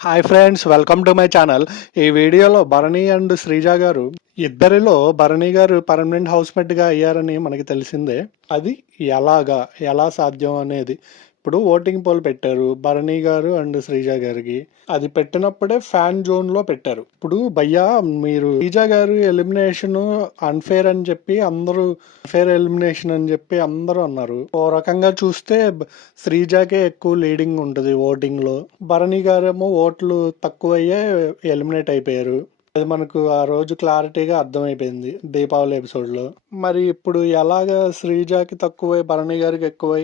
Hi friends, welcome to my channel. ఈ వీడియోలో Bharani and Sreeja గారు ఇద్దరిలో Bharani garu permanent house mate గా అయ్యారని మనకి తెలిసిందే. అది ఎలా సాధ్యం అనేది. ఇప్పుడు ఓటింగ్ పోల్ పెట్టారు భరణి గారు అండ్ శ్రీజ గారికి. అది పెట్టినప్పుడే ఫ్యాన్ జోన్ లో పెట్టారు. ఇప్పుడు భయ్యా మీరు శ్రీజ గారు ఎలిమినేషన్ అన్ఫేర్ అని చెప్పి అందరూ ఫేర్ ఎలిమినేషన్ అని చెప్పి అందరూ అన్నారు. ఓ రకంగా చూస్తే శ్రీజాకే ఎక్కువ లీడింగ్ ఉంటుంది ఓటింగ్ లో. భరణి గారేమో ఓట్లు తక్కువయ్యే ఎలిమినేట్ అయిపోయారు. అది మనకు ఆ రోజు క్లారిటీగా అర్థమైపోయింది దీపావళి ఎపిసోడ్ లో. మరి ఇప్పుడు ఎలాగా శ్రీజాకి తక్కువై భరణి గారికి ఎక్కువై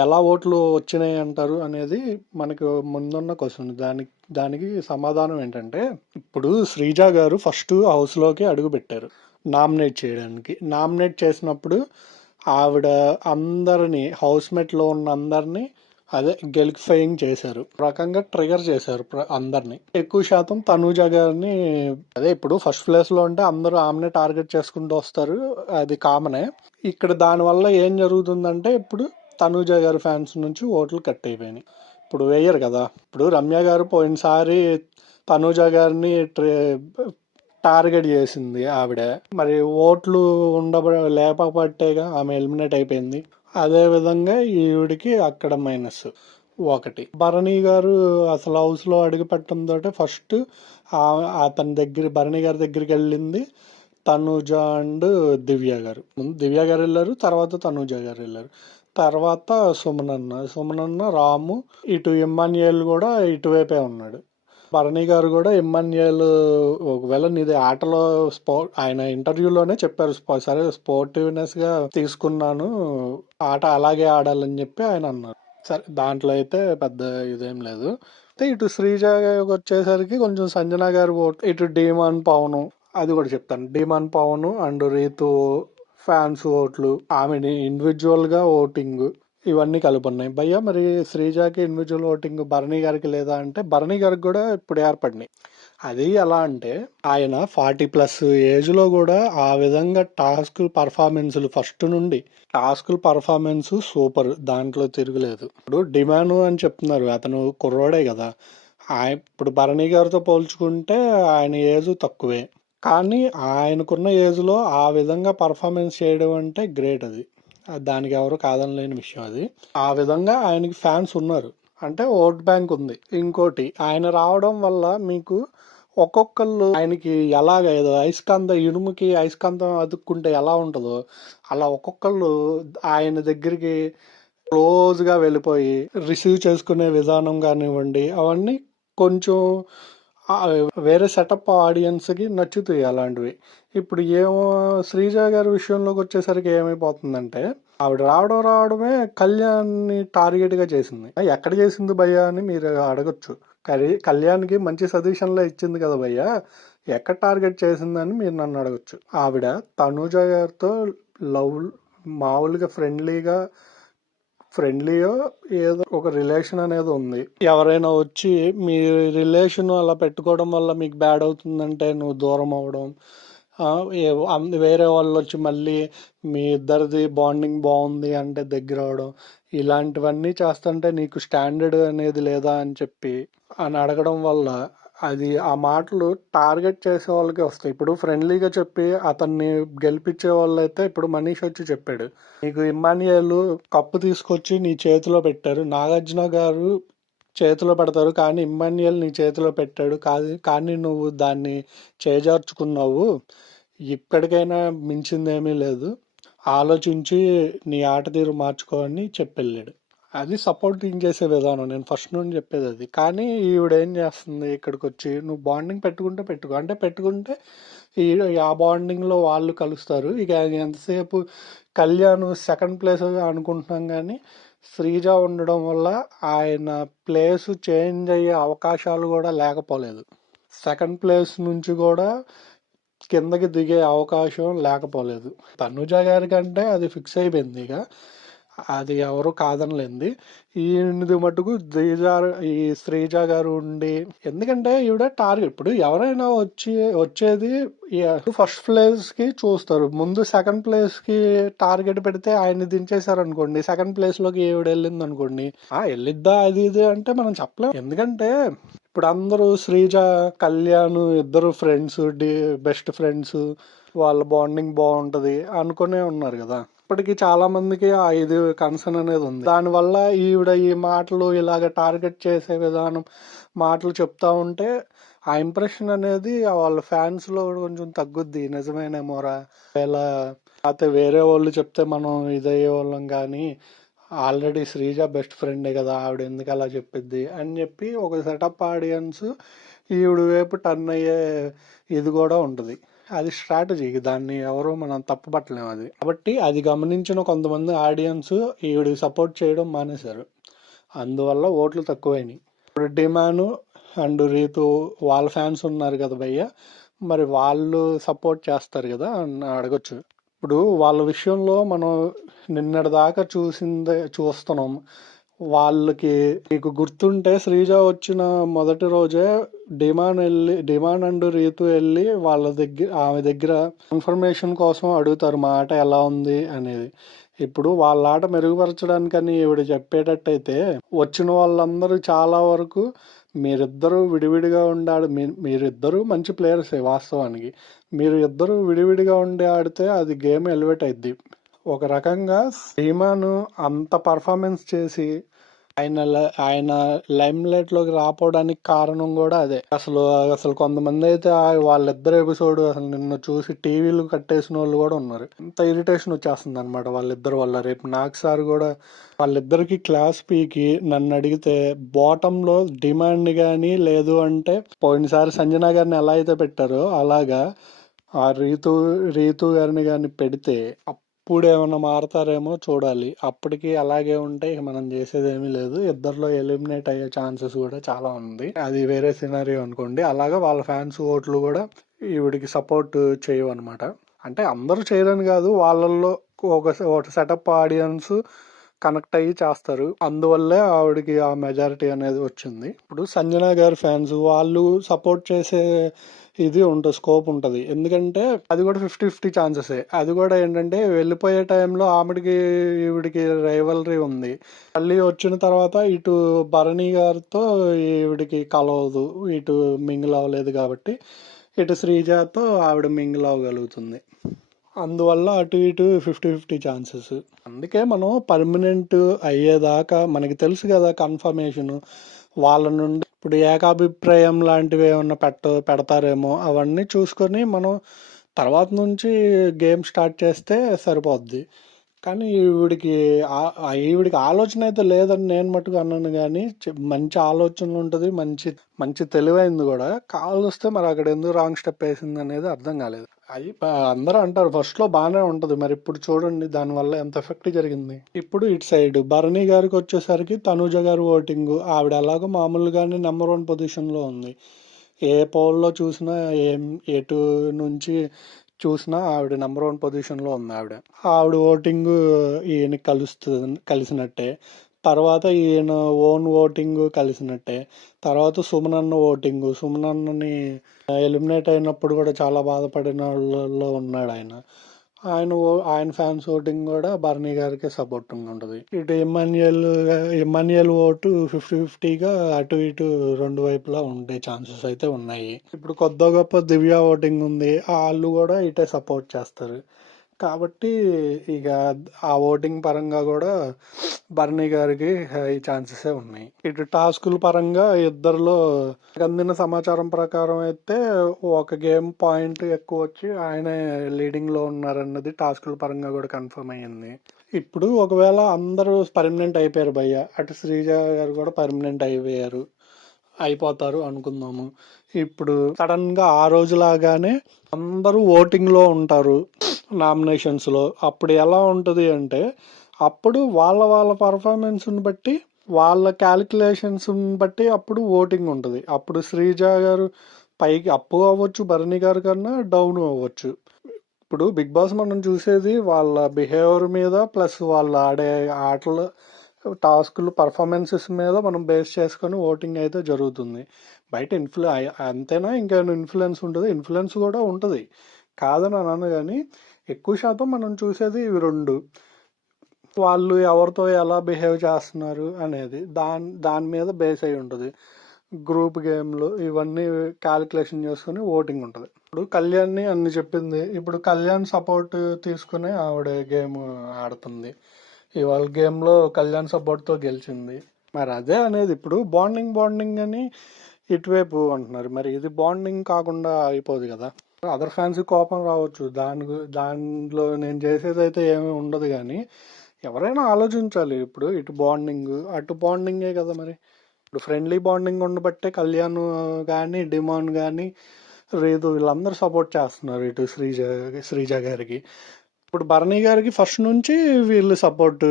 ఎలా ఓట్లు వచ్చినాయి అంటారు అనేది మనకు ముందున్న క్వశ్చన్. దానికి సమాధానం ఏంటంటే, ఇప్పుడు శ్రీజ గారు ఫస్ట్ హౌస్ లోకి అడుగు పెట్టారు నామినేట్ చేయడానికి. నామినేట్ చేసినప్పుడు ఆవిడ అందరినీ హౌస్ మేట్ లో ఉన్న అందరినీ గెలిఫైయింగ్ చేశారు, రకంగా ట్రిగర్ చేశారు అందరినీ. ఎక్కువ శాతం తనూజ గారిని ఇప్పుడు ఫస్ట్ ప్లేస్ లో ఉంటే అందరూ ఆమెనే టార్గెట్ చేసుకుంటూ వస్తారు, అది కామనే. ఇక్కడ దానివల్ల ఏం జరుగుతుందంటే, ఇప్పుడు తనూజ గారి ఫ్యాన్స్ నుంచి ఓట్లు కట్ అయిపోయినాయి. ఇప్పుడు వేయరు కదా. ఇప్పుడు రమ్య గారు పోయినసారి తనూజ గారిని టార్గెట్ చేసింది ఆవిడ. మరి ఓట్లు లేకపోతేగా ఆమె ఎలిమినేట్ అయిపోయింది. అదే విధంగా ఈవిడికి అక్కడ మైనస్ ఒకటి. భరణి గారు అసలు హౌస్ లో అడుగు పెట్టడంతో ఫస్ట్ భరణి గారి దగ్గరికి వెళ్ళింది తనూజ అండ్ దివ్య గారు. ముందు దివ్య గారు వెళ్ళారు, తర్వాత తనూజ గారు వెళ్ళారు, తర్వాత సుమనన్న రాము, ఇటు ఇమ్మాన్యుయల్ కూడా ఇటువైపే ఉన్నాడు. భరణి గారు కూడా ఇమ్మాన్యుయల్ ఒకవేళ నీది ఆటలో ఆయన ఇంటర్వ్యూలోనే చెప్పారు, సరే స్పోర్టివ్నెస్ గా తీసుకున్నాను, ఆట అలాగే ఆడాలని చెప్పి ఆయన అన్నారు. సరే, దాంట్లో అయితే పెద్ద ఇదేం లేదు. ఇటు శ్రీజ వచ్చేసరికి కొంచెం సంజన గారు ఓటు, ఇటు డీమాన్ పవన్, అది కూడా చెప్తాను. డీమాన్ పవన్ అండ్ రీతు ఫ్యాన్స్ ఓట్లు, ఆమెని ఇండివిజువల్ గా ఓటింగ్, ఇవన్నీ కలిపి ఉన్నాయి. భయ్యా మరి శ్రీజాకి ఇండివిజువల్ ఓటింగ్ భరణి గారికి లేదా అంటే, భరణి గారికి కూడా ఇప్పుడు ఏర్పడినాయి. అది ఎలా అంటే, ఆయన 40+ ఏజ్ లో కూడా ఆ విధంగా టాస్క్ పర్ఫార్మెన్స్లు ఫస్ట్ నుండి పర్ఫార్మెన్స్ సూపర్, దాంట్లో తిరుగులేదు. ఇప్పుడు డిమాండ్ అని చెప్తున్నారు, అతను కుర్రోడే కదా. ఇప్పుడు భరణి గారితో పోల్చుకుంటే ఆయన ఏజ్ తక్కువే, కానీ ఆయనకున్న ఏజ్ లో ఆ విధంగా పర్ఫార్మెన్స్ చేయడం అంటే గ్రేట్. అది దానికి ఎవరు కాదనలేని విషయం. అది ఆ విధంగా ఆయనకి ఫ్యాన్స్ ఉన్నారు అంటే ఓట్ బ్యాంక్ ఉంది. ఇంకోటి, ఆయన రావడం వల్ల మీకు ఒక్కొక్కళ్ళు ఆయనకి ఏదో ఇనుముకి అయస్కాంతం అతుక్కుంటే ఎలా ఉంటుందో అలా ఒక్కొక్కళ్ళు ఆయన దగ్గరికి క్లోజ్ గా వెళ్ళిపోయి రిసీవ్ చేసుకునే విధానం కానివ్వండి, అవన్నీ కొంచెం వేరే సెటప్ ఆడియన్స్ కి నచ్చుతాయి అలాంటివి. ఇప్పుడు ఏమో శ్రీజ గారి విషయంలోకి వచ్చేసరికి ఏమైపోతుందంటే, ఆవిడ రావడమే కళ్యాణ్ ని టార్గెట్ గా చేసింది. ఎక్కడ చేసింది భయ్యా అని మీరు అడగొచ్చు. కళ్యాణ్ కి మంచి సజెషన్ లో ఇచ్చింది కదా భయ్యా, ఎక్కడ టార్గెట్ చేసిందని మీరు నన్ను అడగొచ్చు. ఆవిడ తనూజ గారితో మామూలుగా ఫ్రెండ్లీయో ఏదో ఒక రిలేషన్ అనేది ఉంది. ఎవరైనా వచ్చి మీ రిలేషన్ అలా పెట్టుకోవడం వల్ల మీకు బ్యాడ్ అవుతుందంటే నువ్వు దూరం అవడం, వేరే వాళ్ళు వచ్చి మళ్ళీ మీ ఇద్దరిది బాండింగ్ బాగుంది అంటే దగ్గర అవడం, ఇలాంటివన్నీ చేస్తుంటే నీకు స్టాండర్డ్ అనేది లేదా అని చెప్పి అడగడం వల్ల అది ఆ మాటలు టార్గెట్ చేసే వాళ్ళకి వస్తాయి. ఇప్పుడు ఫ్రెండ్లీగా చెప్పి అతన్ని గెలిపించే వాళ్ళు అయితే, ఇప్పుడు మనీష్ వచ్చి చెప్పాడు, నీకు ఇమ్మాన్యుయల్ కప్పు తీసుకొచ్చి నీ చేతిలో పెట్టారు, నాగార్జున గారు చేతిలో పెడతారు, కానీ ఇమ్మాన్యుయల్ నీ చేతిలో పెట్టాడు, కానీ నువ్వు దాన్ని చేజార్చుకున్నావు, ఇప్పటికైనా మించిందేమీ లేదు, ఆలోచించి నీ ఆట తీరు మార్చుకోవని చెప్పెళ్ళాడు. అది సపోర్టింగ్ చేసే విధానం, నేను ఫస్ట్ నుండి చెప్పేది అది. కానీ ఈవిడ ఏం చేస్తుంది, ఇక్కడికి వచ్చి నువ్వు బాండింగ్ పెట్టుకుంటే ఆ బాండింగ్ లో వాళ్ళు కలుస్తారు. ఇక ఎంతసేపు కళ్యాణ్ సెకండ్ ప్లేస్ అనుకుంటున్నాం, కానీ శ్రీజ ఉండడం వల్ల ఆయన ప్లేస్ చేంజ్ అయ్యే అవకాశాలు కూడా లేకపోలేదు. సెకండ్ ప్లేస్ నుంచి కూడా కిందకి దిగే అవకాశం లేకపోలేదు. తనుజ గారి కంటే అది ఫిక్స్ అయిపోయింది, ఇక అది ఎవరు కాదనలేంది. ఈయనది మటుకు ఈ శ్రీజ గారు ఉండి, ఎందుకంటే ఈవిడ టార్గెట్, ఇప్పుడు ఎవరైనా వచ్చేది ఫస్ట్ ప్లేస్ కి చూస్తారు, ముందు సెకండ్ ప్లేస్ కి టార్గెట్ పెడితే ఆయన్ని దించేశారు అనుకోండి, సెకండ్ ప్లేస్ లోకి ఈవిడ వెళ్ళింది అనుకోండి, వెళ్ళిద్దా అది ఇది అంటే మనం చెప్పలేం. ఎందుకంటే ఇప్పుడు అందరూ శ్రీజ, కళ్యాణ్ ఇద్దరు ఫ్రెండ్స్, బెస్ట్ ఫ్రెండ్స్, వాళ్ళ బాండింగ్ బాగుంటది అనుకునే ఉన్నారు కదా. ఇప్పటికి చాలా మందికి ఆ ఇది కన్సర్న్ అనేది ఉంది. దానివల్ల ఈవిడ ఈ మాటలు ఇలాగ టార్గెట్ చేసే విధానం, మాటలు చెప్తా ఉంటే ఆ ఇంప్రెషన్ అనేది వాళ్ళ ఫ్యాన్స్ లో కొంచెం తగ్గుద్ది. నిజమేనేమోరా, ఇలా అయితే వేరే వాళ్ళు చెప్తే మనం ఇదయ్యే వాళ్ళం, కానీ ఆల్రెడీ శ్రీజ బెస్ట్ ఫ్రెండే కదా, ఆవిడ ఎందుకు అలా చెప్పిద్ది అని చెప్పి ఒక సెటప్ ఆడియన్స్ ఈవిడ వైపు టర్న్ అయ్యే ఇది కూడా ఉంటుంది. అది స్ట్రాటజీ, దాన్ని ఎవరు మనం తప్పుపట్టలేము అది. కాబట్టి అది గమనించిన కొంతమంది ఆడియన్స్ ఈవిడికి సపోర్ట్ చేయడం మానేశారు. అందువల్ల ఓట్లు తక్కువైనాయి. ఇప్పుడు డిమాను అండ్ రీతు వాళ్ళ ఫ్యాన్స్ ఉన్నారు కదా భయ్య, మరి వాళ్ళు సపోర్ట్ చేస్తారు కదా అని అడగొచ్చు. ఇప్పుడు వాళ్ళ విషయంలో మనం నిన్నటి దాకా చూస్తున్నాం. వాళ్ళకి మీకు గుర్తుంటే శ్రీజ వచ్చిన మొదటి రోజే డిమాండ్ అండ్ రీతు వెళ్ళి ఆమె దగ్గర ఇన్ఫర్మేషన్ కోసం అడుగుతారు మాట ఎలా ఉంది అనేది. ఇప్పుడు వాళ్ళ ఆట మెరుగుపరచడానికని ఈవిడ చెప్పేటట్టయితే వచ్చిన వాళ్ళందరూ చాలా వరకు మీరిద్దరూ విడివిడిగా ఉండాడు, మీరిద్దరూ మంచి ప్లేయర్సే వాస్తవానికి, మీరు ఇద్దరు విడివిడిగా ఉండి ఆడితే అది గేమ్ ఎలివేట్ అయింది. ఒక రకంగా శ్రీమాన్ అంత పర్ఫార్మెన్స్ చేసి ఆయన లైమ్ లైట్ లోకి రాపోవడానికి కారణం కూడా అదే. అసలు కొంతమంది అయితే వాళ్ళిద్దరు ఎపిసోడ్ అసలు నిన్న చూసి టీవీలు కట్టేసిన వాళ్ళు కూడా ఉన్నారు. ఇంత ఇరిటేషన్ వచ్చేస్తుంది అనమాట వాళ్ళిద్దరు వల్ల. రేపు నాకు సార్ కూడా వాళ్ళిద్దరికి క్లాస్ పీకి నన్ను అడిగితే బాటమ్ లో డిమాండ్ గానీ, లేదు అంటే పోయినసారి సంజన గారిని ఎలా అయితే పెట్టారో అలాగా ఆ రీతు గారిని కానీ పెడితే అప్పుడు ఏమైనా మారతారేమో చూడాలి. అప్పటికి అలాగే ఉంటే మనం చేసేది ఏమీ లేదు. ఇద్దరిలో ఎలిమినేట్ అయ్యే ఛాన్సెస్ కూడా చాలా ఉంది. అది వేరే సినారియో అనుకోండి. అలాగా వాళ్ళ ఫ్యాన్స్ ఓట్లు కూడా ఈవిడికి సపోర్ట్ చేయవు అనమాట. అంటే అందరూ చేయరని కాదు, వాళ్ళల్లో ఒక సెటప్ ఆడియన్స్ కనెక్ట్ అయ్యి చేస్తారు. అందువల్లే ఆవిడకి ఆ మెజారిటీ అనేది వచ్చింది. ఇప్పుడు సంజన గారి ఫ్యాన్స్ వాళ్ళు సపోర్ట్ చేసే ఇది ఉంటుంది, స్కోప్ ఉంటుంది. ఎందుకంటే అది కూడా 50-50 ఛాన్సెస్. అది కూడా ఏంటంటే వెళ్ళిపోయే టైంలో ఈవిడికి రైవలరీ ఉంది. మళ్ళీ వచ్చిన తర్వాత ఇటు భరణి గారితో ఈవిడికి కలవదు, ఇటు మింగిల్ అవ్వలేదు కాబట్టి ఇటు శ్రీజాతో ఆవిడ మింగిల్ అవ్వగలుగుతుంది. అందువల్ల అటు ఇటు 50-50 ఛాన్సెస్. అందుకే మనం పర్మనెంట్ అయ్యేదాకా మనకి తెలుసు కదా కన్ఫర్మేషన్ వాళ్ళ నుండి. ఇప్పుడు ఏకాభిప్రాయం లాంటివి ఏమన్నా పెడతారేమో, అవన్నీ చూసుకొని మనం తర్వాత నుంచి గేమ్ స్టార్ట్ చేస్తే సరిపోద్ది. కానీ ఈవిడికి ఆలోచన అయితే లేదని నేను మటుకు అన్నాను, కానీ మంచి ఆలోచన ఉంటుంది, మంచి తెలివైంది కూడా. కావలిస్తే మరి అక్కడ ఎందుకు రాంగ్ స్టెప్ వేసింది అనేది అర్థం కాలేదు. అది అందరూ అంటారు ఫస్ట్ లో బాగానే ఉంటది, మరి ఇప్పుడు చూడండి దానివల్ల ఎంత ఎఫెక్ట్ జరిగింది. ఇప్పుడు ఇటు సైడ్ భరణి గారికి వచ్చేసరికి తనూజ గారు ఓటింగ్, ఆవిడ ఎలాగో మామూలుగానే నెంబర్ 1 పొజిషన్ లో ఉంది. ఏ పోల్లో చూసినా ఎటు నుంచి చూసినా ఆవిడ నెంబర్ 1 పొజిషన్ లో ఉంది. ఆవిడ ఓటింగ్ ఈయన కలిసినట్టే. తర్వాత ఈయన ఓన్ ఓటింగ్ కలిసినట్టే. తర్వాత సుమనన్న ఓటింగ్, సుమనన్నని ఎలిమినేట్ అయినప్పుడు కూడా చాలా బాధపడిన వాళ్ళలో ఉన్నాడు ఆయన ఫ్యాన్స్ ఓటింగ్ కూడా భరణి గారికి సపోర్టింగ్ ఉంటుంది. ఇటు ఇమ్మాన్యుయల్ ఓటు 50-50గా అటు ఇటు రెండు వైపులా ఉండే ఛాన్సెస్ అయితే ఉన్నాయి. ఇప్పుడు కొద్ది గొప్ప దివ్య ఓటింగ్ ఉంది, వాళ్ళు కూడా ఇటే సపోర్ట్ చేస్తారు. కాబట్టి ఇక ఆ ఓటింగ్ పరంగా కూడా భరణి గారికి హై ఛాన్సెస్ ఉన్నాయి. ఇటు టాస్కుల పరంగా ఇద్దరిలో అందిన సమాచారం ప్రకారం అయితే ఒక గేమ్ పాయింట్ ఎక్కువ వచ్చి ఆయన లీడింగ్ లో ఉన్నారన్నది టాస్కుల పరంగా కూడా కన్ఫర్మ్ అయ్యింది. ఇప్పుడు ఒకవేళ అందరూ పర్మనెంట్ అయిపోయారు భయ్య, అటు శ్రీజ గారు కూడా పర్మనెంట్ అయిపోతారు అనుకుందాము. ఇప్పుడు సడన్ గా ఆ రోజులాగానే అందరూ ఓటింగ్ లో ఉంటారు నామినేషన్స్ లో. అప్పుడు ఎలా ఉంటది అంటే అప్పుడు వాళ్ళ పర్ఫార్మెన్స్ బట్టి, వాళ్ళ క్యాలిక్యులేషన్స్ బట్టి అప్పుడు ఓటింగ్ ఉంటుంది. అప్పుడు శ్రీజ గారు పైకి అప్పు అవ్వచ్చు, భరణి గారి కన్నా డౌన్ అవ్వచ్చు. ఇప్పుడు బిగ్ బాస్ మనం చూసేది వాళ్ళ బిహేవియర్ మీద, ప్లస్ వాళ్ళు ఆడే ఆటలు టాస్కులు పర్ఫార్మెన్సెస్ మీద మనం బేస్ చేసుకొని ఓటింగ్ అయితే జరుగుతుంది. బయట అంతేనా ఇంకేమైనా ఇన్ఫ్లుయెన్స్ ఉంటుంది? ఇన్ఫ్లుయెన్స్ కూడా ఉంటుంది, కాదని అన్నాను, కానీ ఎక్కువ శాతం మనం చూసేది ఇవి రెండు. వాళ్ళు ఎవరితో ఎలా బిహేవ్ చేస్తున్నారు అనేది దాని మీద బేస్ అయి ఉంటుంది. గ్రూప్ గేమ్లు ఇవన్నీ క్యాలిక్యులేషన్ చేసుకుని ఓటింగ్ ఉంటుంది. ఇప్పుడు కళ్యాణ్ని అన్ని చెప్పింది, ఇప్పుడు కళ్యాణ్ సపోర్ట్ తీసుకుని ఆవిడ గేమ్ ఆడుతుంది. ఇవాళ గేమ్లో కళ్యాణ్ సపోర్ట్తో గెలిచింది. మరి అదే అనేది, ఇప్పుడు బాండింగ్ అని ఇటువైపు అంటున్నారు, మరి ఇది బాండింగ్ కాకుండా అయిపోదు కదా. అదర్ ఫ్యాన్స్ కోపం రావచ్చు, దానిలో నేను చేసేది అయితే ఏమీ ఉండదు, కానీ ఎవరైనా ఆలోచించాలి. ఇప్పుడు ఇటు బాండింగ్ అటు బాండింగే కదా. మరి ఇప్పుడు ఫ్రెండ్లీ బాండింగ్ ఉండబట్టే కళ్యాణ్ కానీ డిమాన్ కానీ రేదు వీళ్ళందరూ సపోర్ట్ చేస్తున్నారు ఇటు శ్రీజ గారికి. ఇప్పుడు భరణి గారికి ఫస్ట్ నుంచి వీళ్ళు సపోర్ట్,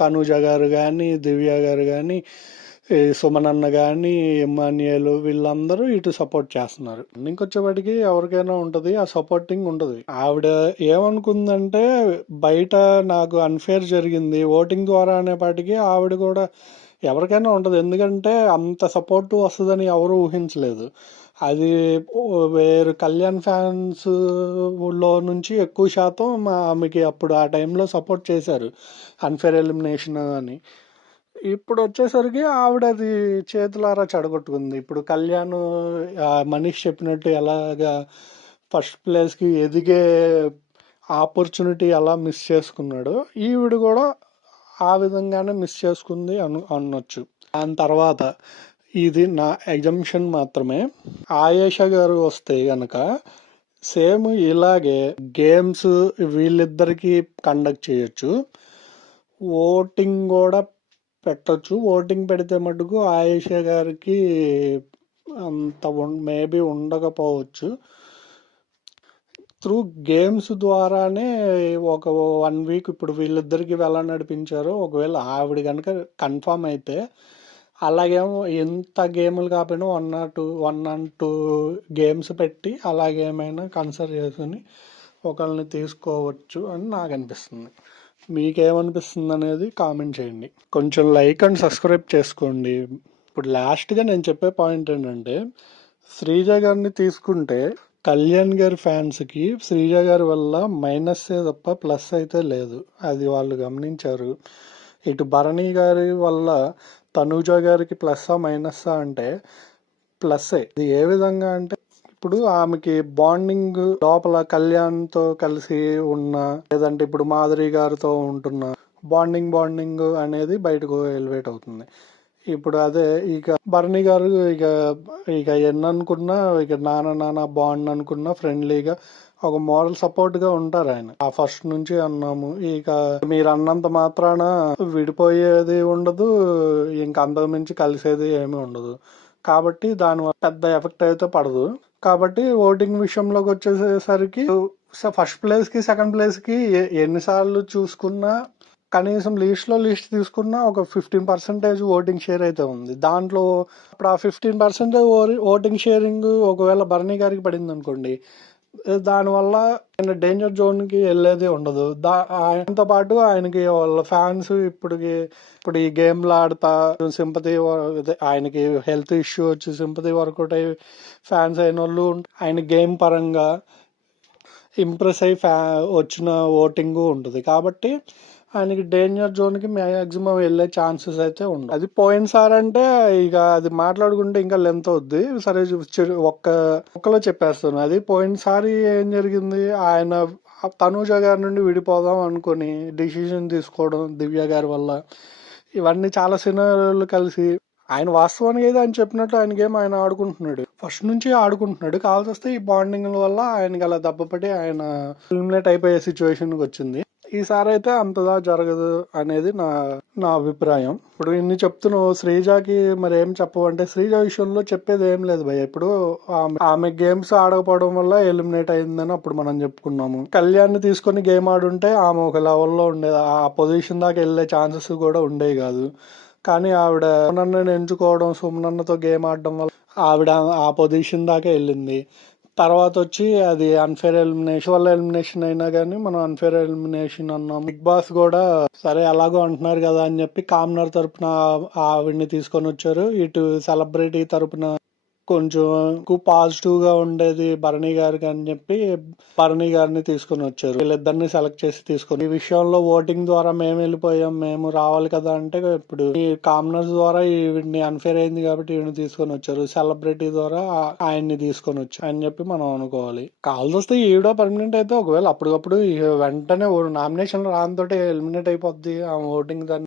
తనుజ గారు కానీ దివ్య గారు కానీ సుమనన్న కానీ ఎమ్మాన్యుయల్ వీళ్ళందరూ ఇటు సపోర్ట్ చేస్తున్నారు. ఇంకొచ్చేవాడికి ఎవరికైనా ఉంటుంది, ఆ సపోర్టింగ్ ఉంటుంది. ఆవిడ ఏమనుకుందంటే బయట నాకు అన్ఫేర్ జరిగింది ఓటింగ్ ద్వారా అనేపాటికి ఆవిడ కూడా ఎవరికైనా ఉంటుంది, ఎందుకంటే అంత సపోర్ట్ వస్తుందని ఎవరు ఊహించలేదు. అది వేరు కళ్యాణ్ ఫ్యాన్స్ లో నుంచి ఎక్కువ శాతం ఆమెకి అప్పుడు ఆ టైంలో సపోర్ట్ చేశారు అన్ఫేర్ ఎలిమినేషన్ అని. ఇప్పుడు వచ్చేసరికి ఆవిడ అది చేతులారా చెడగొట్టుకుంది. ఇప్పుడు కళ్యాణ్ మనీష్ చెప్పినట్టు ఎలాగా ఫస్ట్ ప్లేస్కి ఎదిగే ఆపర్చునిటీ ఎలా మిస్ చేసుకున్నాడో ఈవిడ కూడా ఆ విధంగానే మిస్ చేసుకుంది అనొచ్చు. దాని తర్వాత ఇది నా ఎగ్జంప్షన్ మాత్రమే, ఆయేషా గారు వస్తే గనక సేమ్ ఇలాగే గేమ్స్ వీళ్ళిద్దరికి కండక్ట్ చేయొచ్చు, ఓటింగ్ కూడా పెట్టచ్చు. ఓటింగ్ పెడితే మటుకు ఆయేషా గారికి అంత మేబీ ఉండకపోవచ్చు. త్రూ గేమ్స్ ద్వారానే ఒక 1 వీక్ ఇప్పుడు వీళ్ళిద్దరికి ఎలా నడిపించారో, ఒకవేళ ఆవిడ కనుక కన్ఫామ్ అయితే అలాగేమో ఎంత గేములు కాకపోయినా 1 or 2 గేమ్స్ పెట్టి అలాగేమైనా కన్సిడర్ చేసుకుని ఒకళ్ళని తీసుకోవచ్చు అని నాకు అనిపిస్తుంది. మీకేమనిపిస్తుంది అనేది కామెంట్ చేయండి. కొంచెం లైక్ అండ్ సబ్స్క్రైబ్ చేసుకోండి. ఇప్పుడు లాస్ట్గా నేను చెప్పే పాయింట్ ఏంటంటే, శ్రీజ గారిని తీసుకుంటే కళ్యాణ్ గారి ఫ్యాన్స్కి శ్రీజ గారి వల్ల మైనస్సే తప్ప ప్లస్ అయితే లేదు, అది వాళ్ళు గమనించారు. ఇటు భరణి గారి వల్ల తనూజ గారికి ప్లస్సా మైనస్సా అంటే ప్లస్సే. ఇది ఏ విధంగా అంటే, ఇప్పుడు ఆమెకి బాండింగ్ లోపల కళ్యాణ్తో కలిసి ఉన్న, లేదంటే ఇప్పుడు మాధురి గారితో ఉంటున్న బాండింగ్ అనేది బయటకు ఎలివేట్ అవుతుంది. ఇప్పుడు అదే ఇక భరణి గారు ఇక ఎన్ననుకున్నా ఇక నాన్న బాండ్ అనుకున్నా ఫ్రెండ్లీగా ఒక మోరల్ సపోర్ట్ గా ఉంటారు ఆయన. ఆ ఫస్ట్ నుంచి అన్నాము, ఇక మీరు అన్నంత మాత్రాన విడిపోయేది ఉండదు, ఇంకా అంతకు మించి కలిసేది ఏమీ ఉండదు. కాబట్టి దానివల్ల పెద్ద ఎఫెక్ట్ అయితే పడదు. కాబట్టి ఓటింగ్ విషయంలోకి వచ్చేసరికి ఫస్ట్ ప్లేస్ కి సెకండ్ ప్లేస్ కి ఎన్నిసార్లు చూసుకున్నా కనీసం లిస్ట్ తీసుకున్నా ఒక 15% ఓటింగ్ షేర్ అయితే ఉంది. దాంట్లో ఇప్పుడు ఆ 15% ఓటింగ్ షేరింగ్ ఒకవేళ భరణి గారికి పడింది అనుకోండి, దానివల్ల ఆయన డేంజర్ జోన్కి వెళ్ళేది ఉండదు. దాంతో పాటు ఆయనకి వాళ్ళ ఫ్యాన్స్ ఇప్పుడు ఈ గేమ్లు ఆడతా సింపతి, ఆయనకి హెల్త్ ఇష్యూ వచ్చి సింపతి వర్కౌట్ అయ్యి ఫ్యాన్స్ అయిన వాళ్ళు ఆయన గేమ్ పరంగా ఇంప్రెస్ అయ్యి వచ్చిన ఓటింగ్ ఉంటుంది. కాబట్టి ఆయనకి డేంజర్ జోన్కి మ్యాక్సిమం వెళ్ళే ఛాన్సెస్ అయితే ఉండవు. అది పోయినసారి అంటే ఇక అది మాట్లాడుకుంటే ఇంకా లెంత్ అవుద్ది. సరే ఒక్కలో చెప్పేస్తాను. అది పోయినసారి ఏం జరిగింది, ఆయన తనూజ గారి నుండి విడిపోదాం అనుకుని డిసిజన్ తీసుకోవడం దివ్య గారి వల్ల, ఇవన్నీ చాలా సినారియోలు కలిసి ఆయన వాస్తవానికి అయితే ఆయన చెప్పినట్టు ఆయన గేమ్ ఆయన ఆడుకుంటున్నాడు, ఫస్ట్ నుంచి ఆడుకుంటున్నాడు. కావాల్సి వస్తే ఈ బాండింగ్ వల్ల ఆయనకి అలా దెబ్బపడి ఆయన ఎలిమినేట్ అయిపోయే సిచ్యువేషన్కి వచ్చింది. ఈసారి అయితే అంతదా జరగదు అనేది నా అభిప్రాయం. ఇప్పుడు ఇన్ని చెప్తున్నావు, శ్రీజకి మరి ఏం చెప్పవంటే, శ్రీజ విషయంలో చెప్పేది ఏం లేదు భయ్య. ఇప్పుడు ఆమె గేమ్స్ ఆడకపోవడం వల్ల ఎలిమినేట్ అయిందని అప్పుడు మనం చెప్పుకున్నాము. కళ్యాణ్ తీసుకొని గేమ్ ఆడుంటే ఆమె ఒక లెవెల్లో ఉండేది, ఆ పొజిషన్ దాకా వెళ్ళే ఛాన్సెస్ కూడా ఉండేవి కాదు. కానీ ఆవిడ సుమనన్నని ఎంచుకోవడం, సుమనన్నతో గేమ్ ఆడడం వల్ల ఆవిడ ఆ పొజిషన్ దాకా వెళ్ళింది. తర్వాత వచ్చి అది అన్ఫేర్ ఎలిమినేషన్ వల్ల ఎలిమినేషన్ అయినా కానీ మనం అన్ఫేర్ ఎలిమినేషన్ అన్నాం. బిగ్ బాస్ కూడా సరే అలాగో అంటున్నారు కదా అని చెప్పి కామ్నర్ తరపున ఆవిడ్ని తీసుకొని వచ్చారు. ఇటు సెలబ్రిటీ తరపున కొంచెం ఎక్కువ పాజిటివ్ గా ఉండేది భరణి గారికి అని చెప్పి భరణి గారిని తీసుకొని వచ్చారు. వీళ్ళిద్దరిని సెలెక్ట్ చేసి తీసుకొని ఈ విషయంలో ఓటింగ్ ద్వారా మేము వెళ్ళిపోయాం, మేము రావాలి కదా అంటే ఇప్పుడు ఈ కామనర్స్ ద్వారా వీడిని అన్ఫేర్ అయింది కాబట్టి వీడిని తీసుకొని వచ్చారు, సెలబ్రిటీ ద్వారా ఆయన్ని తీసుకొని వచ్చారు అని చెప్పి మనం అనుకోవాలి. కాల్స్ వస్తే ఈవిడ పర్మనెంట్ అయితే ఒకవేళ అప్పటికప్పుడు వెంటనే నామినేషన్ రానితోటి ఎలిమినేట్ అయిపోద్ది ఆ ఓటింగ్ దాన్ని